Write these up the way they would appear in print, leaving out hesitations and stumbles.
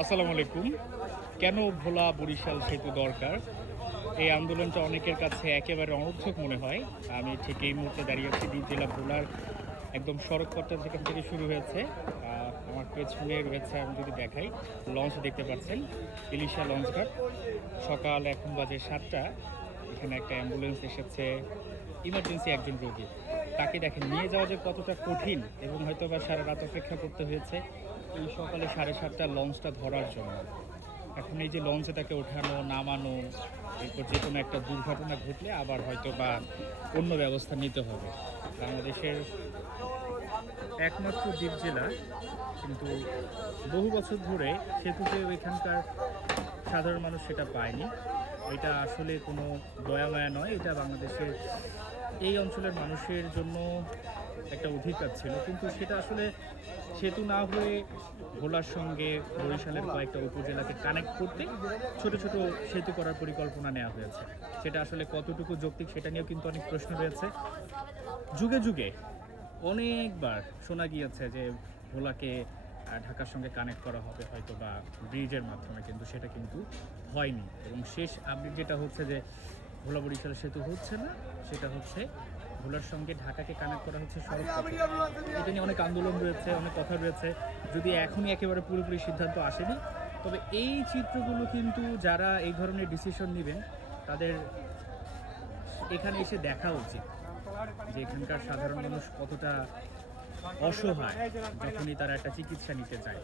আসসালামু আলাইকুম। কেন ভোলা বরিশাল সেতু দরকার? এই আন্দোলনটা অনেকের কাছে একেবারে অনর্থক মনে হয়। আমি ঠিক এই মুহূর্তে দাঁড়িয়ে আছি দ্বীপ জেলা ভোলার একদম সড়ক পথটা যেখান থেকে শুরু হয়েছে। আমার পেছনে রয়েছে, আমি যদি দেখাই, লঞ্চ দেখতে পাচ্ছেন, ইলিশা লঞ্চঘাট। সকাল এখন বাজে ৭টা। এখানে একটা অ্যাম্বুলেন্স এসেছে, ইমার্জেন্সি একজন রোগী। তাকে দেখেন নিয়ে যাওয়া যে কতটা কঠিন, এবং হয়তো বা সারা রাত অপেক্ষা করতে হয়েছে এই সকালে ৭:৩০ লঞ্চটা ধরার জন্য। এখন এই যে লঞ্চে তাকে ওঠানো নামানো, এরপর যে কোনো একটা দুর্ঘটনা ঘটলে আবার হয়তো বা অন্য ব্যবস্থা নিতে হবে। বাংলাদেশের একমাত্র দ্বীপ জেলা, কিন্তু বহু বছর ধরে সেতুতে এখানকার সাধারণ মানুষ সেটা পায়নি। এটা আসলে কোনো দয়া মায়া নয়, এটা বাংলাদেশের এই অঞ্চলের মানুষের জন্য একটা অধিকার ছিল, কিন্তু সেটা আসলে সেতু না হয়ে ভোলার সঙ্গে বরিশালের কয়েকটা উপজেলাকে কানেক্ট করতে ছোট ছোট সেতু করার পরিকল্পনা নেওয়া হয়েছে। সেটা আসলে কতটুকু যৌক্তিক সেটা নিয়েও কিন্তু অনেক প্রশ্ন রয়েছে। যুগে যুগে অনেকবার শোনা গিয়েছে যে ভোলাকে ঢাকার সঙ্গে কানেক্ট করা হবে হয়তো বা ব্রিজের মাধ্যমে, কিন্তু সেটা কিন্তু হয়নি। এবং শেষ আপডেট যেটা হচ্ছে যে ভোলা বরিশাল সেতু হচ্ছে না, সেটা হচ্ছে ভোলার সঙ্গে ঢাকাকে কানেক্ট করা হচ্ছে সড়ক পথে। এটা নিয়ে অনেক আন্দোলন রয়েছে, অনেক কথা রয়েছে, যদি এখনই একেবারে পুরোপুরি সিদ্ধান্ত আসেনি। তবে এই চিত্রগুলো কিন্তু যারা এই ধরনের ডিসিশন নেবেন তাদের এখানে এসে দেখা উচিত যে এখানকার সাধারণ মানুষ কতটা অসহায় যখনই তারা একটা চিকিৎসা নিতে চায়।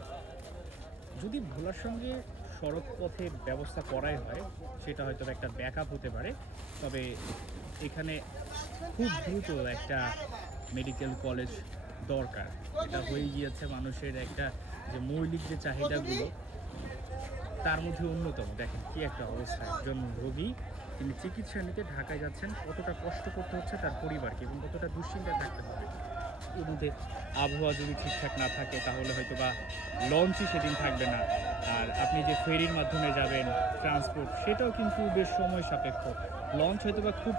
যদি ভোলার সঙ্গে সড়ক পথে ব্যবস্থা করাই হয়, সেটা হয়তো একটা ব্যাকআপ হতে পারে। তবে এখানে খুব দ্রুত একটা মেডিকেল কলেজ দরকার। এটা হয়ে গিয়েছে মানুষের একটা যে মৌলিক যে চাহিদাগুলো, তার মধ্যে অন্যতম। দেখেন কি একটা অবস্থা, একজন রোগী তিনি চিকিৎসা নিতে ঢাকায় যাচ্ছেন, কতটা কষ্ট করতে হচ্ছে তার পরিবারকে এবং কতটা দুশ্চিন্তায় থাকতে হবে। এর মধ্যে আবহাওয়া যদি ঠিকঠাক না থাকে তাহলে হয়তো বা লঞ্চই সেদিন থাকবে না। আর আপনি যে ফেরির মাধ্যমে যাবেন ট্রান্সপোর্ট, সেটাও কিন্তু বেশ সময় সাপেক্ষ। লঞ্চ হয়তো বা খুব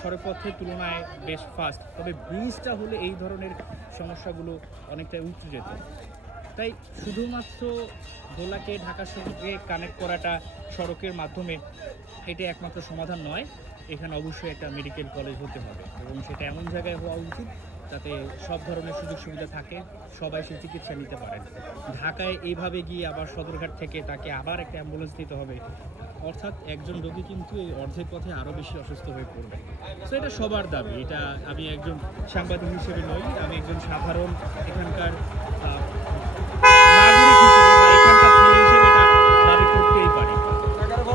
সড়কপথের তুলনায় বেশ ফাস্ট, তবে ব্রিজটা হলে এই ধরনের সমস্যাগুলো অনেকটাই উঠে যেত। তাই শুধুমাত্র ভোলাকে ঢাকার সঙ্গে কানেক্ট করাটা সড়কের মাধ্যমে এটা একমাত্র সমাধান নয়। এখানে অবশ্যই একটা মেডিকেল কলেজ হতে হবে, এবং সেটা এমন জায়গায় হওয়া উচিত যাতে সব ধরনের সুযোগ সুবিধা থাকে, সবাই সে চিকিৎসা নিতে পারেন। ঢাকায় এইভাবে গিয়ে আবার সদরঘাট থেকে তাকে আবার একটা অ্যাম্বুলেন্স দিতে হবে, অর্থাৎ একজন রোগী কিন্তু এই অর্ধেক পথে আরও বেশি অসুস্থ হয়ে পড়বে। তো এটা সবার দাবি, এটা আমি একজন সাংবাদিক হিসেবে নই, আমি একজন সাধারণ এখানকার